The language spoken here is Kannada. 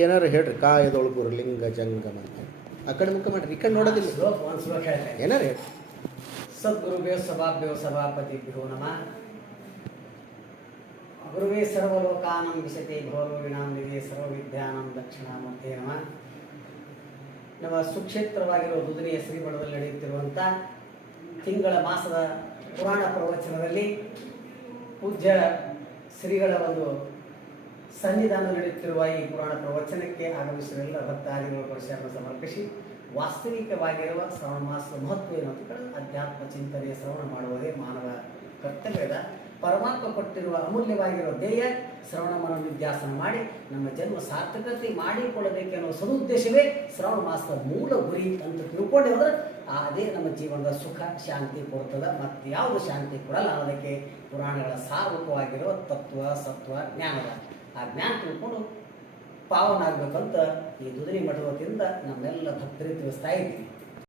ಏನಾರು ಹೇಳ್ರಿ ಕಾಯದೊಳಗುರು ಲಿಂಗ ಜಂಗಮ ಅಂತ ಆ ಕಡೆ ಮುಖ ಮಾಡ್ರಿ ಈ ಕಡೆ ನೋಡೋದಿಲ್ಲ ಏನಾರು ಹೇಳಿ. ಸದ್ಗುರುಭ್ಯೋ ಸಭಾಭ್ಯೋ ಸಭಾಪತಿಭ್ಯೋ ನಮಃ. ಗುರುವೇ ಸರ್ವಲೋಕಾನಂ ವಿಶತೆ ಭೋರೋಗಿಣಾಂ ನಿಧಿ ಸರ್ವವಿದ್ಯಾನಾಂ ದಕ್ಷಿಣಾಮೂರ್ತೆ ನಮಃ. ನಮ್ಮ ಸುಕ್ಷೇತ್ರವಾಗಿರುವ ದುದನಿಯ ಶ್ರೀಮಠದಲ್ಲಿ ನಡೆಯುತ್ತಿರುವಂಥ ತಿಂಗಳ ಮಾಸದ ಪುರಾಣ ಪ್ರವಚನದಲ್ಲಿ ಪೂಜ್ಯ ಶ್ರೀಗಳ ಒಂದು ಸನ್ನಿಧಾನ ನಡೆಯುತ್ತಿರುವ ಈ ಪುರಾಣ ಪ್ರವಚನಕ್ಕೆ ಆಗಮಿಸಿದ ಭಕ್ತಾದಿಗಳು ಪರಿಸರವನ್ನು ಸಮರ್ಪಿಸಿ ವಾಸ್ತವಿಕವಾಗಿರುವ ಶ್ರವಣ ಮಾಸದ ಮಹತ್ವ ಏನು ಅಂತ ಅಧ್ಯಾತ್ಮ ಚಿಂತನೆಯ ಶ್ರವಣ ಮಾಡುವುದೇ ಮಾನವ ಕರ್ತವ್ಯದ. ಪರಮಾತ್ಮ ಕೊಟ್ಟಿರುವ ಅಮೂಲ್ಯವಾಗಿರುವ ಧ್ಯೇಯ ಶ್ರವಣ ಮನೋನಿಧ್ಯಾಸನ ಮಾಡಿ ನಮ್ಮ ಜನ್ಮ ಸಾರ್ಥಕತೆ ಮಾಡಿಕೊಳ್ಳಬೇಕೆನ್ನುವ ಸದುದ್ದೇಶವೇ ಶ್ರವಣ ಮಾಸದ ಮೂಲ ಗುರಿ ಅಂತ ತಿಳ್ಕೊಂಡೆ ಹೋದ್ರೆ ಅದೇ ನಮ್ಮ ಜೀವನದ ಸುಖ ಶಾಂತಿ ಕೊಡ್ತದೆ. ಮತ್ತು ಯಾವುದು ಶಾಂತಿ ಕೊಡಲ್ಲ ಅನ್ನೋದಕ್ಕೆ ಪುರಾಣಗಳ ಸಾರ್ವಕವಾಗಿರುವ ತತ್ವ ಸತ್ವ ಜ್ಞಾನದ ಆ ಜ್ಞಾನ ತಿಳ್ಕೊಂಡು ಪಾವನ ಆಗಬೇಕಂತ ಈ ದುದನಿ ಮಠದ ವತಿಯಿಂದ ನಮ್ಮೆಲ್ಲ ಭಕ್ತರಿಗೆ ತಿಳಿಸ್ತಾ ಇದ್ದೀವಿ.